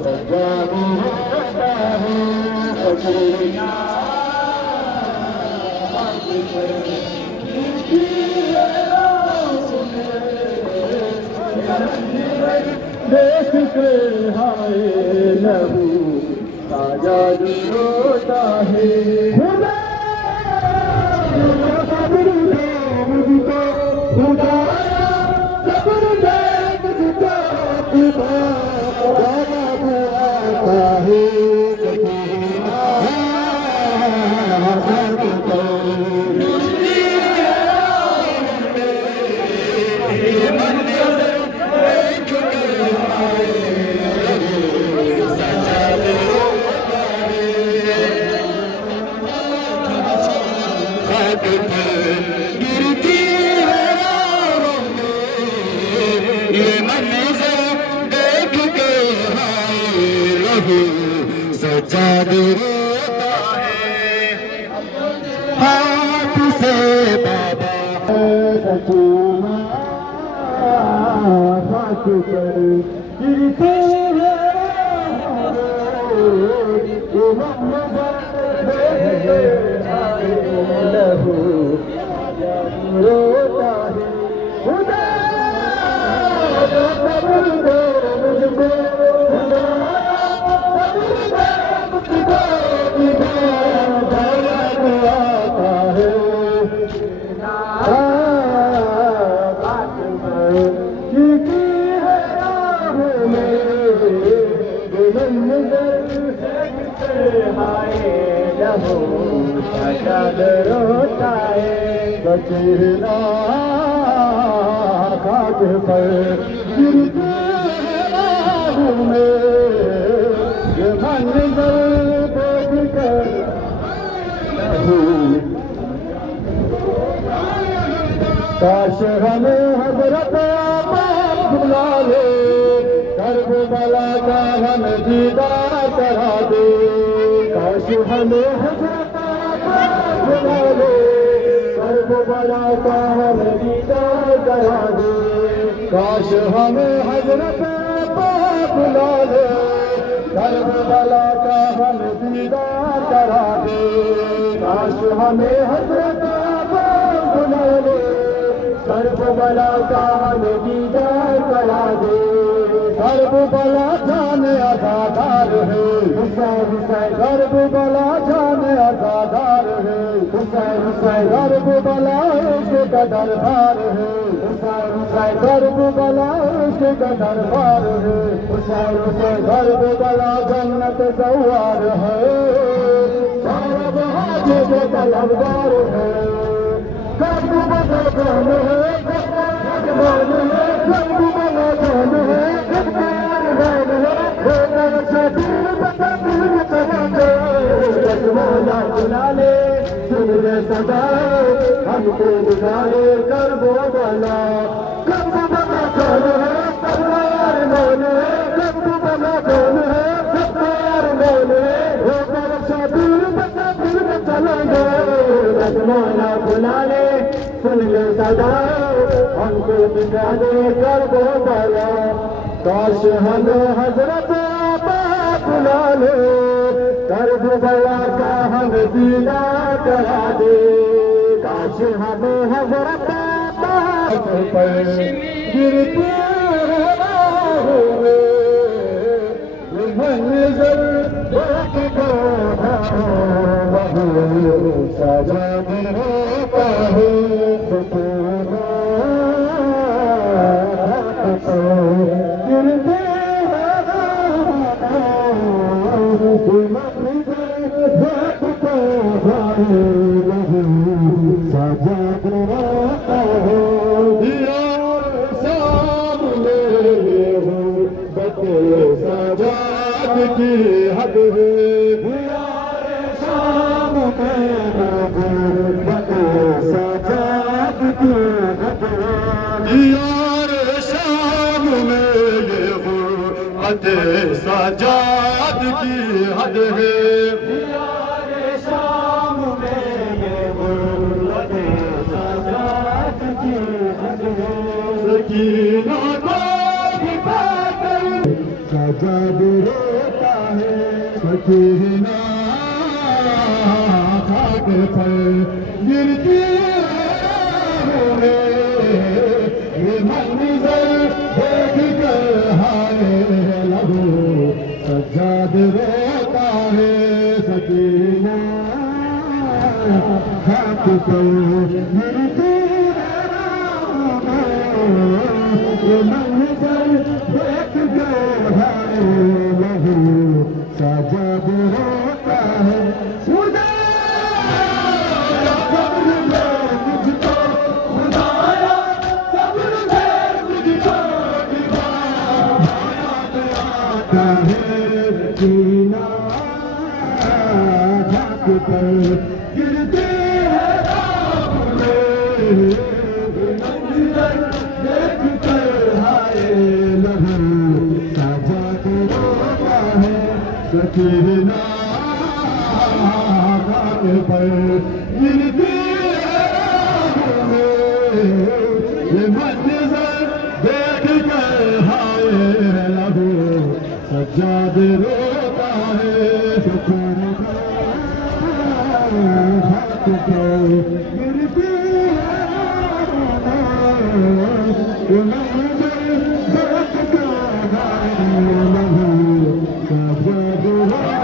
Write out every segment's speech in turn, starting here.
सज्जाद होता है सकीना देख के हाय लहू आजाद होता है खुदा सब्र दे मुझको खुदा सब्र दे मुझको खुदा गाना बुलाता है सकीना गिरती है राहों में ये मंज़र देख के हाय लहू सज्जाद रोता है हाथ से बाबा सकीना हाथ पर गिरती है ये मंज़र देख के हाय लहू रोता है खुदा सब्र दे मुझको खुदा सब्र दे मुझको खुदा दया आता है बात की है राह में ये मंज़र हाय लहू सजाद रोता है सकीना खाक पर गिरते राहों में ये मंज़र देख कर लहू काश हमें हज़रत आबाद बुला ले करबला का हम दीदार करा दे काश हमें हज़रत आबाद बुला ले करबला का हम दीदार करा दे काश हमें हज़रत आबाद बुला ले करबला का हम दीदार करा दे काश हमें हज़रत आबाद बुला ले करबला का हम दीदार करा दे करबला जाने अज़ादार है हुसैन हुसैन करबला जाने अज़ादार है हुसैन हुसैन करबला उसका दरबार है हुसैन हुसैन करबला उसका दरबार है हुसैन हुसैन करबला जन्नत सवार है सारा बहादुर के तलबदार है करबला जान है करबला जान है बुला ले सुन ले सदा हमको बुलाए करबला करबला कौन है सरदार मौन है करबला कौन है सरदार मौन है होकर शादूर बता दिल में चलेंगे रजमौला बुला ले सुन ले सदा हमको बुला दे करबला काश हमें हज़रत आबाद बुला ले करबला का हम दीदार करा दे काश हमें हज़रत आबाद पर गिरते राहों में ये मंज़र देख कर लहू सजाद होता है सकीना गिरते सजाद रोता है यार सामने बते सजाद की हद है यार सामने बते सजाद की हद है यार सामने ये गुर्बत सजाद की हद है सकीना को भी पाकर सजाद रोता है सकीना खाक पर गिरती है ये मंजर देख कर हाय लहू सजाद रोता है सकीना खाक पर गिरती ये मंजर देख कर हाय लहू सजाद रोता है जीना झाँक पर गिरते हैं मंजर देख कर हाय लहू सजाद रोता है सकीना झाँक पर गिरते ये मंजर देख कर हाय लहू सजाद रोता है सुकून हाथ को गिरती है मंजर देख कर हाय लहू सजाद रोता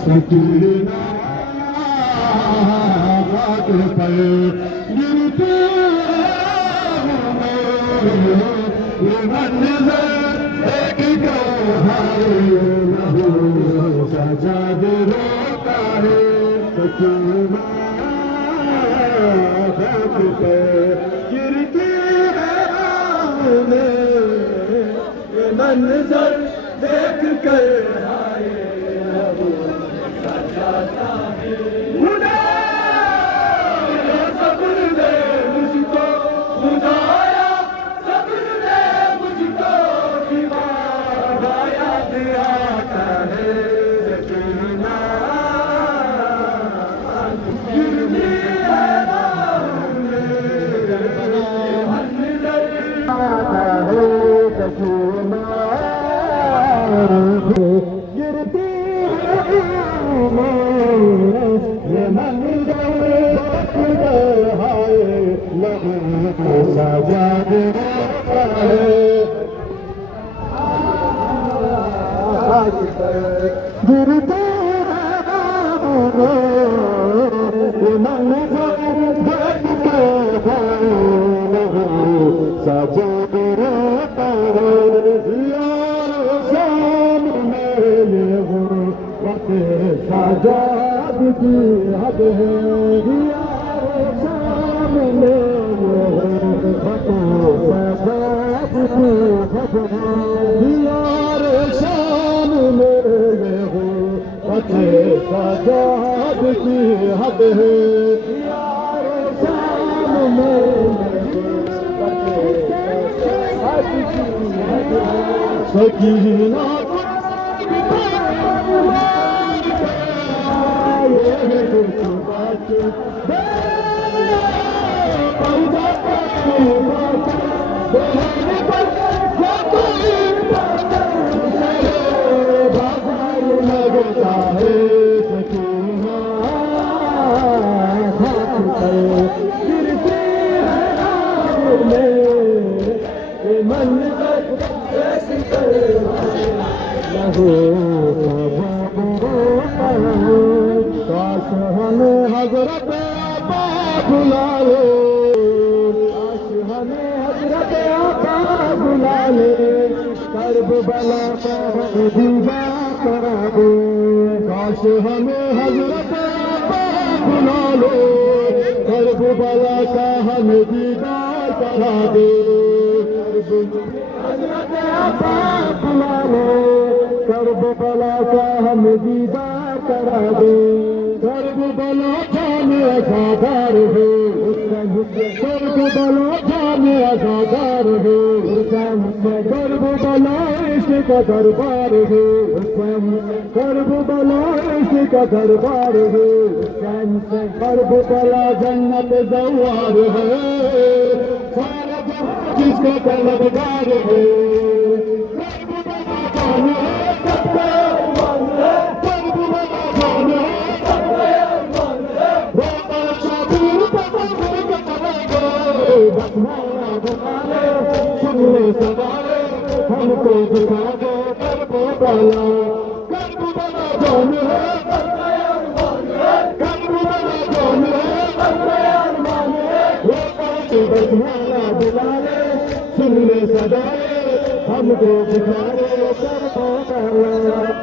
सकीना घाट पर गिरते ये मंजर देख कर हाय लहू सजाद रोता है सकीना घाट पर गिरते ये मंजर देख कर हाय लहू सजाता है खुदा सब्र दे मुझको खुदाया सब्र दे मुझको दीवाना याद आता है सकीना गिरती है मंजर आता है सकीना गिरती ये मंजर हाय लहू सजाद रोता है गिरते ये मंजर देख कर हाय लहू सजाद रोता है यार सामने ये गुर्बत सजाद की हद है यार सामने ये गुर्बत सजाद की हद है यार सामने ये गुर्बत सजाद की हद है यार सामने सकीना लगता है सकीना मंजर लहू काश हमें हजरत आका बुला ले, काश हमें हजरत आका बुला ले, करबला का दीदार करा दे। काश हमें हजरत आका बुला ले, करबला का हमें दीदार करा दे। हजरत आका बुला ले, करबला का हमें दीदार करा दे। करबला जाने अज़ादार है, करबला जाने अज़ादार है, करबला इश्क का दरबार है, करबला इश्क का दरबार है, करबला जन्नत ज़वार है, सारा जहां जिसका तलबगार है। हमको दिखा दो करबला, करबला जान है, करबला जान है, वो पाँच बसमाना बुला ले, सुन ले सदाए, हमको दिखा दो करबला।